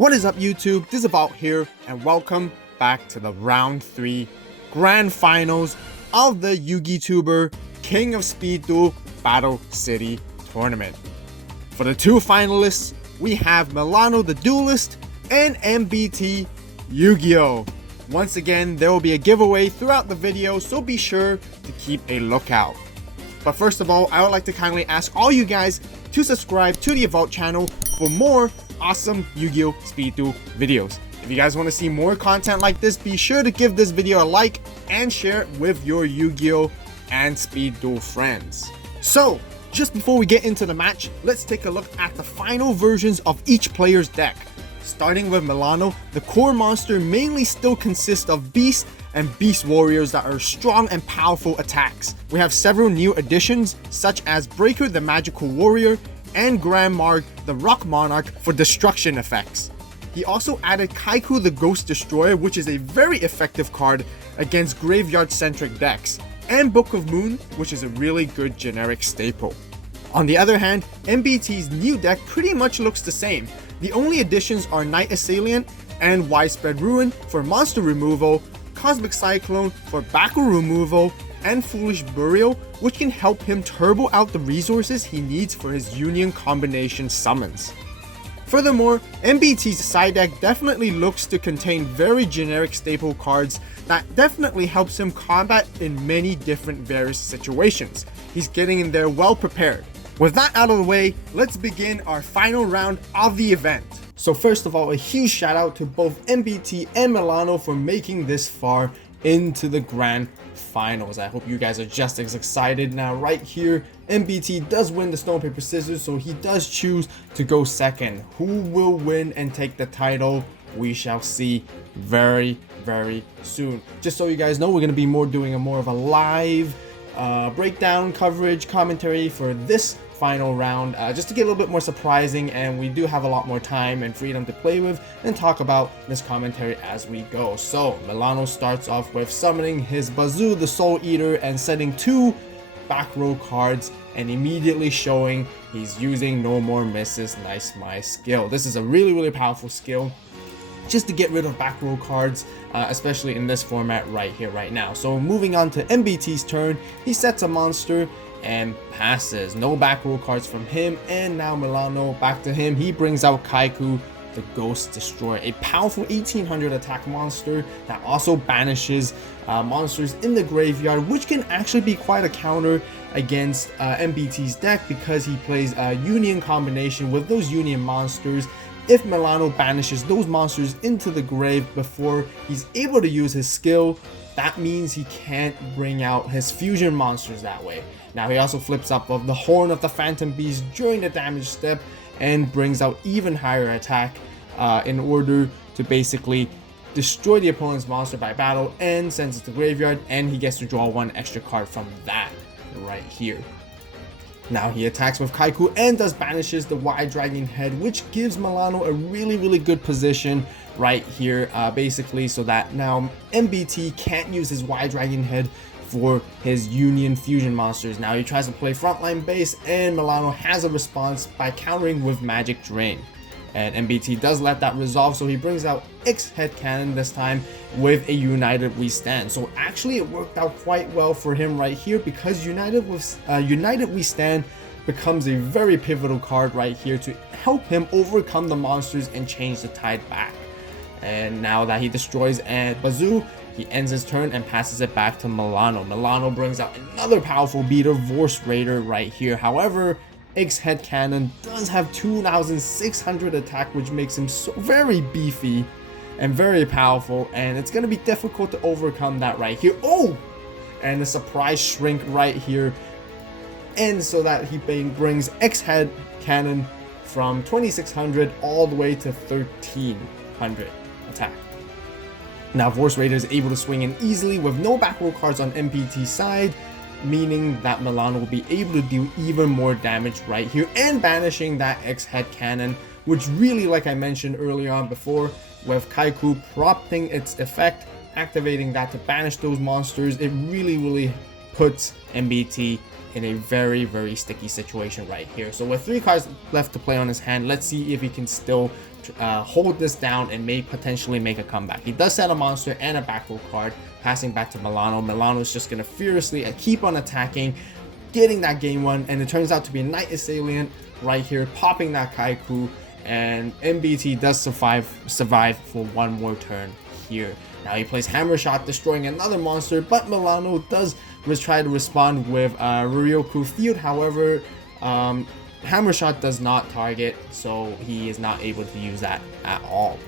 What is up YouTube, this is AVAULT here, and welcome back to the round 3 grand finals of the YuGiTuber King of Speed Duel Battle City tournament. For the two finalists, we have Milano the Duelist and MBT Yugioh. Once again, there will be a giveaway throughout the video, so be sure to keep a lookout. But first of all, I would like to kindly ask all you guys to subscribe to the AVAULT channel for more awesome Yu-Gi-Oh! Speed Duel videos. If you guys want to see more content like this, be sure to give this video a like and share it with your Yu-Gi-Oh! And Speed Duel friends. So, just before we get into the match, let's take a look at the final versions of each player's deck. Starting with Milano, the core monster mainly still consists of Beast and Beast Warriors that are strong and powerful attacks. We have several new additions such as Breaker the Magical Warrior and Grand Marg the Rock Monarch for destruction effects. He also added Kaiku the Ghost Destroyer, which is a very effective card against graveyard centric decks, and Book of Moon, which is a really good generic staple. On the other hand, MBT's new deck pretty much looks the same. The only additions are Night Assailant and Widespread Ruin for monster removal, Cosmic Cyclone for backrow removal, and Foolish Burial, which can help him turbo out the resources he needs for his Union combination summons. Furthermore, MBT's side deck definitely looks to contain very generic staple cards that definitely helps him combat in many different various situations. He's getting in there well prepared. With that out of the way, let's begin our final round of the event. So first of all, a huge shout out to both MBT and Milano for making this far into the grand finals. I hope you guys are just as excited. Now right here, MBT does win the stone paper scissors, so he does choose to go second. Who will win and take the title? We shall see very soon. Just so you guys know, we're going to be doing more of a live breakdown coverage commentary for this final round, just to get a little bit more surprising, and we do have a lot more time and freedom to play with and talk about this commentary as we go. So Milano starts off with summoning his Bazoo the Soul Eater and setting 2 back row cards and immediately showing he's using No More Misses Nice My skill. This is a really powerful skill just to get rid of back row cards, especially in this format right here right now. So moving on to MBT's turn, he sets a monster and passes. No back row cards from him, and now Milano, back to him. He brings out Kaiku the Ghost Destroyer, a powerful 1800 attack monster that also banishes monsters in the graveyard, which can actually be quite a counter against MBT's deck because he plays a Union combination with those Union monsters. If Milano banishes those monsters into the grave before he's able to use his skill, that means he can't bring out his fusion monsters that way. Now he also flips up of the Horn of the Phantom Beast during the damage step and brings out even higher attack in order to basically destroy the opponent's monster by battle and sends it to the graveyard, and he gets to draw 1 extra card from that right here. Now he attacks with Kaiku and does banishes the Y Dragon Head, which gives Milano a really good position right here, basically, so that now MBT can't use his Y Dragon Head for his Union fusion monsters. Now he tries to play frontline base, and Milano has a response by countering with Magic Drain. And MBT does let that resolve, so he brings out X Head Cannon this time with a United We Stand. So actually it worked out quite well for him right here, because United We Stand becomes a very pivotal card right here to help him overcome the monsters and change the tide back. And now that he destroys Bazoo, he ends his turn and passes it back to Milano. Milano brings out another powerful beater, Vorse Raider, right here. However, X Head Cannon does have 2600 attack, which makes him so very beefy and very powerful, and it's going to be difficult to overcome that right here. Oh! And the surprise shrink right here. And so that he brings X Head Cannon from 2600 all the way to 1300 attack. Now Vorse Raider is able to swing in easily with no back row cards on MBT's side, meaning that Milano will be able to do even more damage right here, and banishing that X Head Cannon, which really, like I mentioned earlier on before, with Kaiku prompting its effect, activating that to banish those monsters, it really puts MBT in a very sticky situation right here. So with 3 cards left to play on his hand, let's see if he can still hold this down and may potentially make a comeback. He does set a monster and a back row card, passing back to Milano. Milano is just going to furiously keep on attacking, getting that game one, and it turns out to be a Knight Assailant right here, popping that Kaiku, and MBT does survive for one more turn here. Now he plays Hammer Shot, destroying another monster, but Milano does try to respond with Ryoku Field. However, Hammer Shot does not target, so he is not able to use that at all,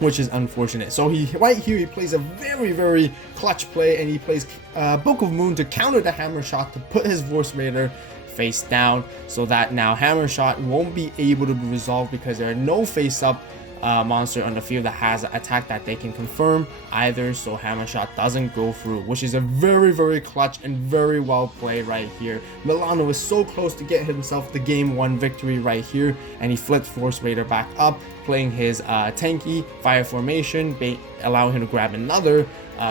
which is unfortunate. So right here he plays a very clutch play, and he plays Book of Moon to counter the Hammer Shot to put his Force Raider face down, so that now Hammer Shot won't be able to be resolved because there are no face up monster on the field that has an attack that they can confirm either, so Hammer Shot doesn't go through, which is a very clutch and very well played right here. Milano is so close to get himself the game 1 victory right here, and he flips Force Raider back up, playing his tanky fire formation, allowing him to grab another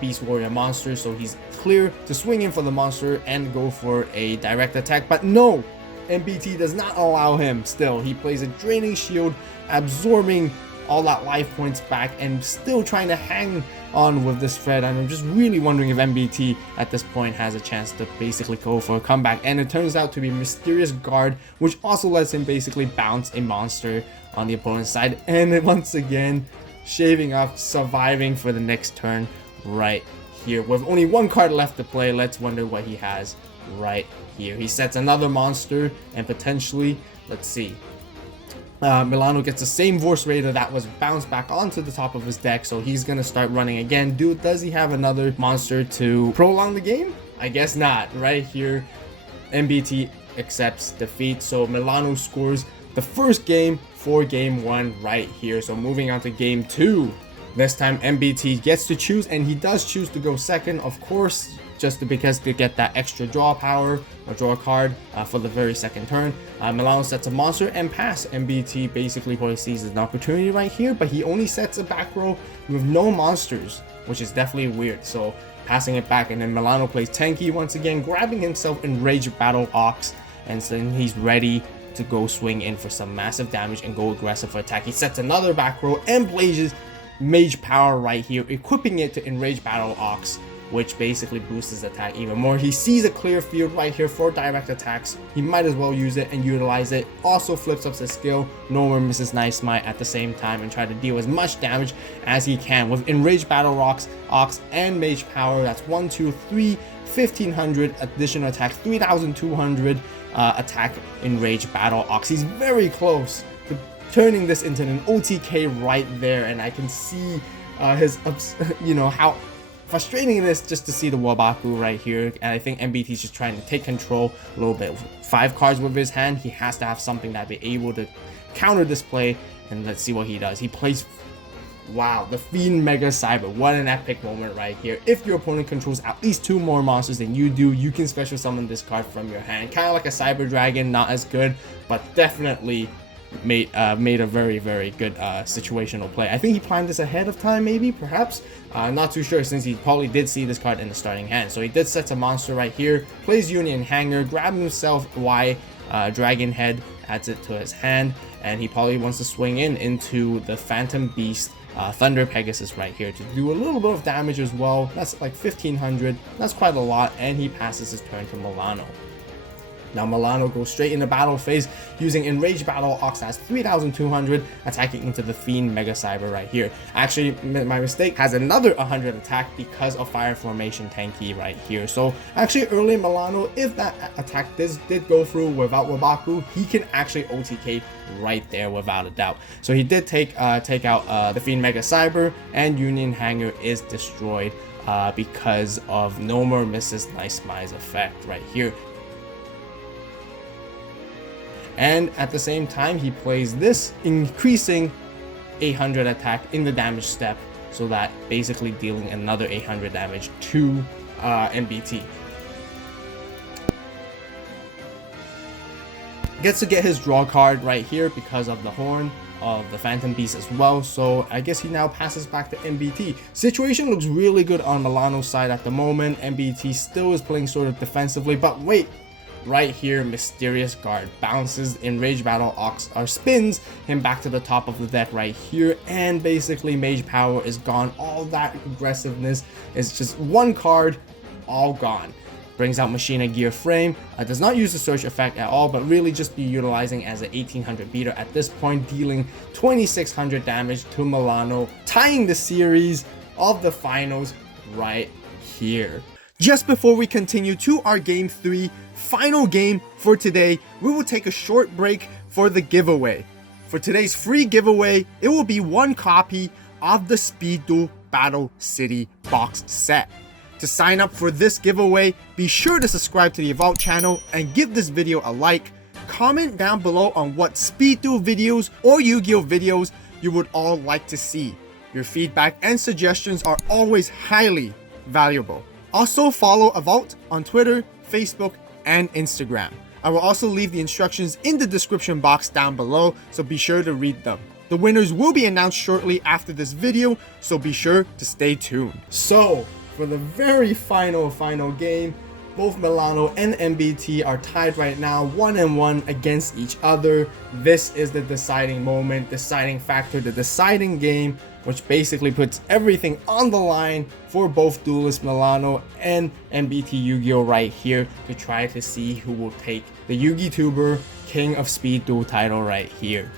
Beast Warrior monster, so he's clear to swing in for the monster and go for a direct attack. But no, MBT does not allow him. Still, he plays a Draining Shield, absorbing all that life points back and still trying to hang on with this thread. And I'm just really wondering if MBT at this point has a chance to basically go for a comeback, and it turns out to be Mysterious Guard, which also lets him basically bounce a monster on the opponent's side, and once again shaving off, surviving for the next turn right here. With only one card left to play, let's wonder what he has right here. He sets another monster, and potentially, let's see, Milano gets the same Force Raider that was bounced back onto the top of his deck, so he's gonna start running again. Does he have another monster to prolong the game? I guess not. Right here, MBT accepts defeat, so Milano scores the first game for game 1 right here. So moving on to game 2. This time MBT gets to choose, and he does choose to go second, of course, just because to get that extra draw power or draw a card for the very second turn. Milano sets a monster and pass. MBT basically probably sees an opportunity right here, but he only sets a back row with no monsters, which is definitely weird. So passing it back, and then Milano plays tanky once again, grabbing himself Enraged Battle Ox, and then he's ready to go swing in for some massive damage and go aggressive for attack. He sets another back row and blazes Mage Power right here, equipping it to Enraged Battle Ox, which basically boosts his attack even more. He sees a clear field right here for direct attacks. He might as well use it and utilize it. Also flips up his skill, nowhere misses Nice Smite at the same time, and try to deal as much damage as he can with Enraged Battle Ox and Mage Power. That's 1, 2, 3, 1500 additional attack, 3200 attack Enraged Battle Ox. He's very close to turning this into an OTK right there, and I can see his how frustrating it is just to see the Wabaku right here. And I think MBT's just trying to take control a little bit. 5 cards with his hand, he has to have something that be able to counter this play, and let's see what he does. He plays, wow, the Fiend Mega Cyber. What an epic moment right here. If your opponent controls at least 2 more monsters than you do, you can special summon this card from your hand. Kind of like a Cyber Dragon, not as good, but definitely made a very good situational play. I think he planned this ahead of time, maybe, perhaps, not too sure, since he probably did see this card in the starting hand. So he did set a monster right here, plays Union Hanger, grabs himself Dragon Head, adds it to his hand, and he probably wants to swing into the Phantom Beast Thunder Pegasus right here to do a little bit of damage as well. That's like 1500, that's quite a lot, and he passes his turn to Milano. Now Milano goes straight into battle phase using Enraged Battle Ox as 3200, attacking into the Fiend Mega Cyber right here. Actually, my mistake, has another 100 attack because of Fire Formation tanky right here. So actually early Milano, if that attack did go through without Wabaku, he can actually OTK right there without a doubt. So he did take out the Fiend Mega Cyber, and Union Hanger is destroyed because of No More Misses Nice Smile's effect right here. And at the same time, he plays this, increasing 800 attack in the damage step, so that basically dealing another 800 damage to MBT. Gets to get his draw card right here because of the horn of the Phantom Beast as well, so I guess he now passes back to MBT. Situation looks really good on Milano's side at the moment. MBT still is playing sort of defensively, but wait, right here, Mysterious Guard bounces Enraged Battle Ox or spins him back to the top of the deck right here, and basically Mage Power is gone. All that aggressiveness is just one card, all gone. Brings out Machina Gear Frame, does not use the search effect at all, but really just be utilizing as an 1800 beater at this point, dealing 2600 damage to Milano, tying the series of the finals right here. Just before we continue to our game 3, final game for today, we will take a short break for the giveaway. For today's free giveaway, it will be one copy of the Speed Duel Battle City box set. To sign up for this giveaway, be sure to subscribe to the AVAULT channel and give this video a like. Comment down below on what Speed Duel videos or Yu-Gi-Oh videos you would all like to see. Your feedback and suggestions are always highly valuable. Also follow AVAULT on Twitter, Facebook, and Instagram. I will also leave the instructions in the description box down below, so be sure to read them. The winners will be announced shortly after this video, so be sure to stay tuned. So, for the very final game, both Milano and MBT are tied right now 1-1 against each other. This is the deciding moment, deciding factor, the deciding game, which basically puts everything on the line for both duelists Milano and MBT Yugioh right here to try to see who will take the YuGiTuber King of Speed Duel title right here.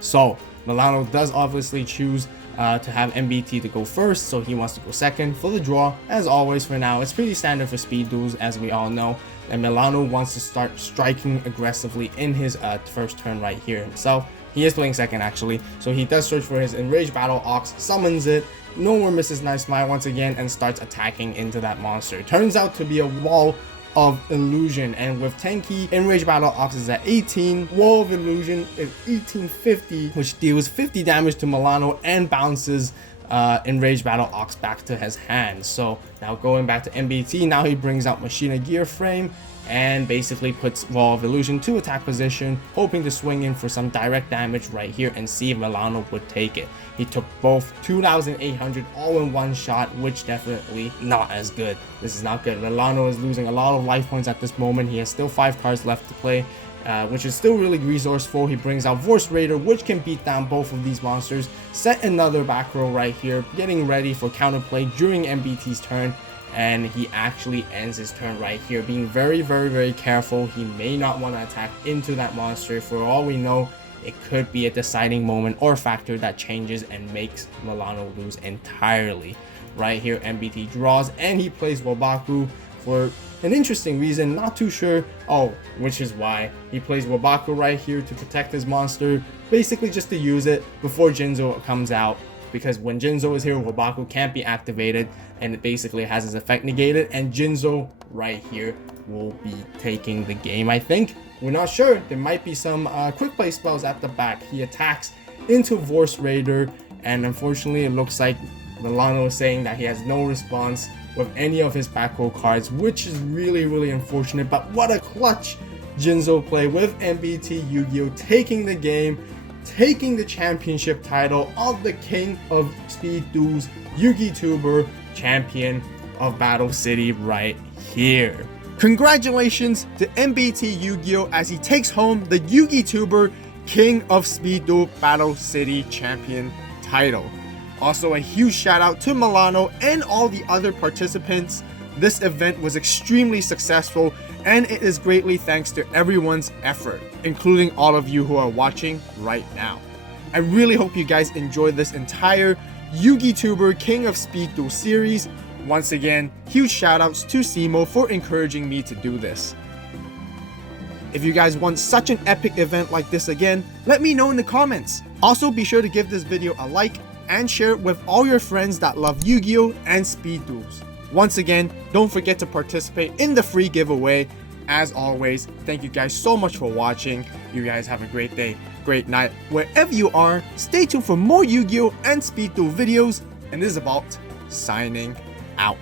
So Milano does obviously choose to have MBT to go first, so he wants to go second for the draw. As always, for now, it's pretty standard for speed duels, as we all know, and Milano wants to start striking aggressively in his first turn right here himself. He is playing second actually, so he does search for his Enraged Battle Ox, summons it, no more misses Nice Smile once again, and starts attacking into that monster. Turns out to be a Wall of Illusion, and with tanky, Enraged Battle Ox is at 18, Wall of Illusion is 1850, which deals 50 damage to Milano and bounces Enraged Battle Ox back to his hand. So now going back to MBT, now he brings out Machina Gear Frame and basically puts Wall of Illusion to attack position, hoping to swing in for some direct damage right here and see if Milano would take it. He took both 2,800 all in one shot, which definitely not as good. This is not good. Milano is losing a lot of life points at this moment. He has still 5 cards left to play, which is still really resourceful. He brings out Vorse Raider, which can beat down both of these monsters. Set another back row right here, getting ready for counterplay during MBT's turn. And he actually ends his turn right here, being very careful. He may not want to attack into that monster. For all we know, it could be a deciding moment or factor that changes and makes Milano lose entirely. Right here, MBT draws and he plays Wabaku for an interesting reason, not too sure. Oh, which is why he plays Wabaku right here to protect his monster, basically just to use it before Jinzo comes out. Because when Jinzo is here, Wabaku can't be activated and it basically has his effect negated, and Jinzo right here will be taking the game, I think. We're not sure. There might be some quick play spells at the back. He attacks into Vorse Raider, and unfortunately it looks like Milano is saying that he has no response with any of his back row cards, which is really unfortunate. But what a clutch Jinzo play with MBT Yugioh taking the game, taking the championship title of the King of Speed Duels YuGiTuber, champion of Battle City right here. Congratulations to MBT Yugioh as he takes home the YuGiTuber King of Speed Duel Battle City champion title. Also a huge shout out to Milano and all the other participants. This event was extremely successful and it is greatly thanks to everyone's effort, including all of you who are watching right now. I really hope you guys enjoyed this entire YuGiTuber King of Speed Duel series. Once again, huge shoutouts to Simo for encouraging me to do this. If you guys want such an epic event like this again, let me know in the comments. Also, be sure to give this video a like and share it with all your friends that love Yu-Gi-Oh! And Speed Duels. Once again, don't forget to participate in the free giveaway. As always, thank you guys so much for watching. You guys have a great day, great night, wherever you are. Stay tuned for more Yu-Gi-Oh! And Speed Duel videos. And this is AVAULT signing out.